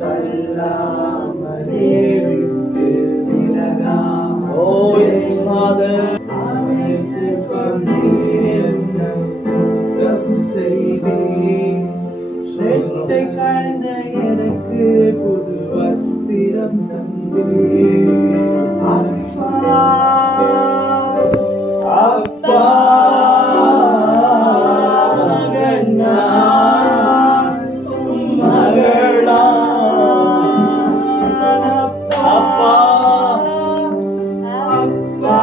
தள்ளாமலே விட்டு விலகாமல் oh yes father அழைத்துக் கொண்டீர் செய்தி செட்டை களைந்த எனக்கு புது வஸ்திரம் தந்தீர் அப்பா அப்பா மகனா மகளா அப்பா அப்பா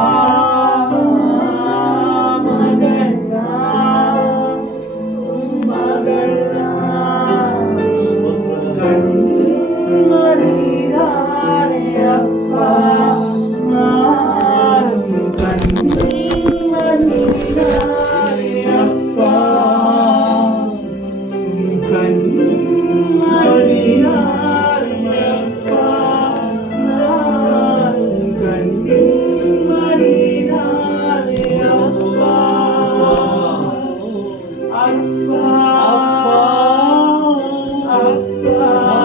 அப்பா